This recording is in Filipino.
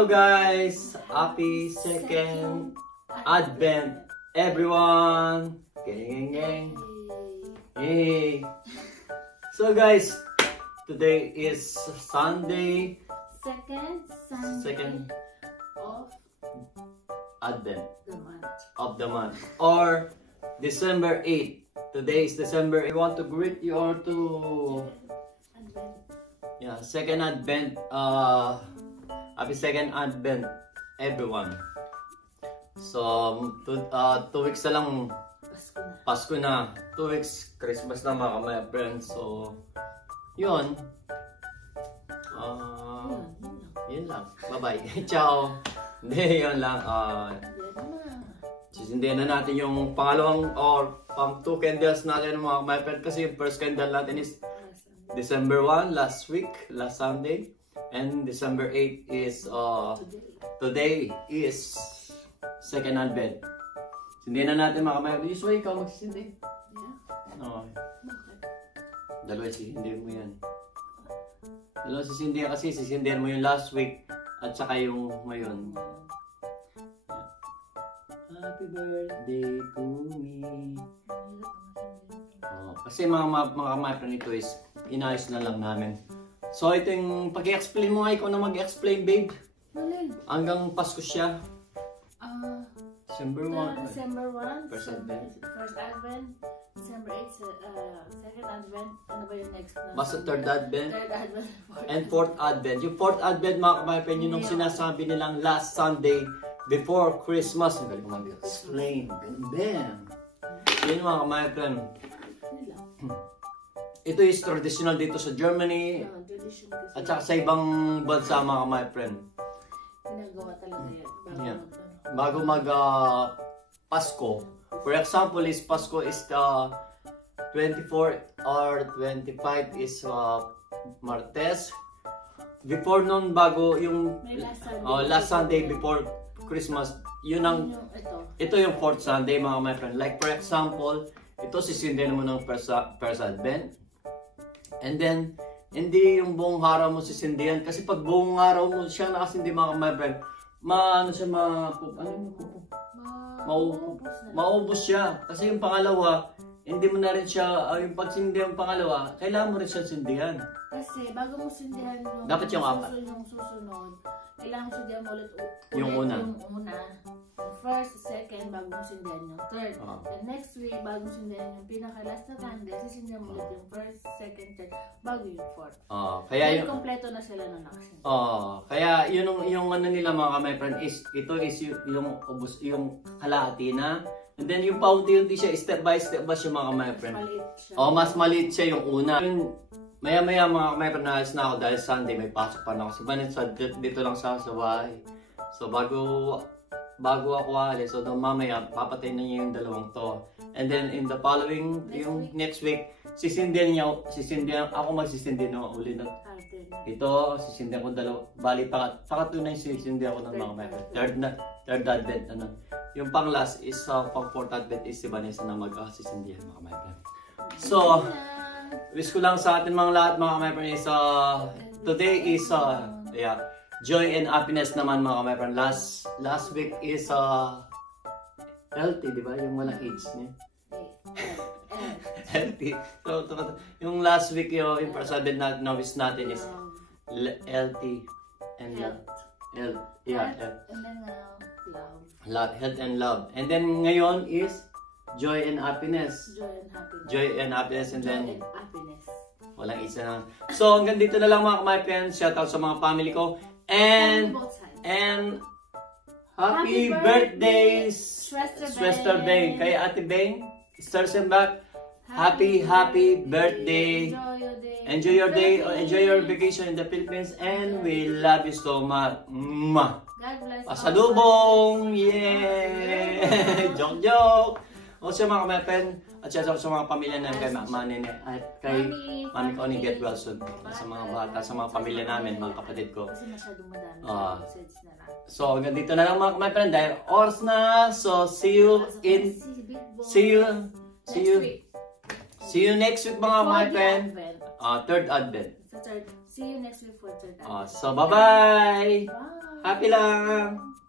Hello guys! Happy second Advent everyone! Gang gang gang! Yay! So guys, today is Sunday. Second of Advent the month. of the month, or December 8th. Today is December. I want to greet you all to second Advent. Happy second Advent everyone. So 2 weeks na lang Pasko na. 2 weeks Christmas na mga friends. So yun. Yun lang. Bye-bye. Ciao. Hindi, yun lang. Sisindihan na natin yung pangalawang or pang 2 candles natin mga friends. Kasi yung first candle natin is December 1, last Sunday. And December 8 is today is second Advent. Sindihan na natin mga friends. Usually ikaw magsisindi. Yeah. Okay. Dalawa sisindihan mo yan. Dalawa sisindihan kasi sisindihan mo yung last week at saka yung ngayon. Happy birthday to me. Kasi mga friend, ito is inayos na lang namin. So ito yung pag-i-explain mo nga, ikaw na mag-explain babe. Hanggang Pasko siya. December 1. December 1. First Advent. First Advent. December 8. Second Advent. Ano ba yung next na? Basta third Advent. Third Advent. And fourth Advent. Yung fourth Advent mga kapatid, yun yung sinasabi nilang last Sunday before Christmas. Ang galing mag-explain. Ganun. Yun mga kapatid. Ito is traditional dito sa Germany. At saka sa ibang bansa mga kapatid. Ginagawa talaga yan. Bago mag Pasko. For example, is Pasko is 24 or 25 is Martes. Before nun, bago yung last Sunday before Christmas, yun ang ito yung fourth Sunday mga my friend. Like for example, ito sisindihan mo ng first Advent. And then hindi yung buong araw mo sisindihan kasi pag buong araw mo siya nakasindi mga my friend, maubos siya. Kasi yung pangalawa, hindi mo na rin siya, yung pagsindihan yung pangalawa, kailangan mo rin siya sindihan. Kasi bago mo sindihan yung, dapat yung apat. Yung susunod, kailangan mo sindihan mo ulit yung una. Yung first, second, bago mo sindihan yung third. And next week, bago mo sindihan yung pinaka-last na candle, sisindihan mo ulit yung first, second, third, bago yung fourth. Kaya yung kompleto na sila na nakasindihan. Kaya yung ano nila mga my friend is, ito is yung kalahati na. And then yung paunti-unti siya, step by step ba siya mga my friend? Mas maliit siya yung una. Maya-maya mga my friend, naalis na ako dahil Sunday may pasok pa na ako. Dito lang sa bahay. So bago ako alis, so mamaya papatay na niya yung dalawang to. And then in the following, yung next week, ako magsisindi na uli na. Ito, sisindihan ko dalawa. Bali, pangatlo na yung sisindihan ko ng mga my friend. Third Advent. Yung pang last is, pang fourth Advent is si Vanessa na mag-sisindihan mga my friend. So, wish ko lang sa atin mga lahat mga my friend is, today is, joy and happiness naman mga my friend. Last week is healthy, di ba? Yung walang age niya. Healthy. So, yung last week yung first Advent na wish natin is healthy and love. Health. Yeah, health. And then love. Health and love. And then ngayon is joy and happiness. Joy and happiness. And then walang isa na. So, hanggang dito na lang mga friends. Shout out sa mga family ko. And happy birthday, Schwester Beng. Kay Ate Beng, Starsenbach, happy birthday. Enjoy your day, enjoy your vacation in the Philippines, and we love you so much. God bless. Pasalubong! Yeah! Joke! O siya mga friend, at siya sa mga pamilya namin, kay Mama Nene, at kay Mami ko ni Get Well Soon. Sa mga bata, sa mga pamilya namin, mga kapatid ko. Kasi masyadong madami. So, hanggang dito na lang mga friend, dahil oras na. So, see you next week mga friend. Third Advent. sa third. See you next week for third. So, bye-bye! Bye! Happy lang!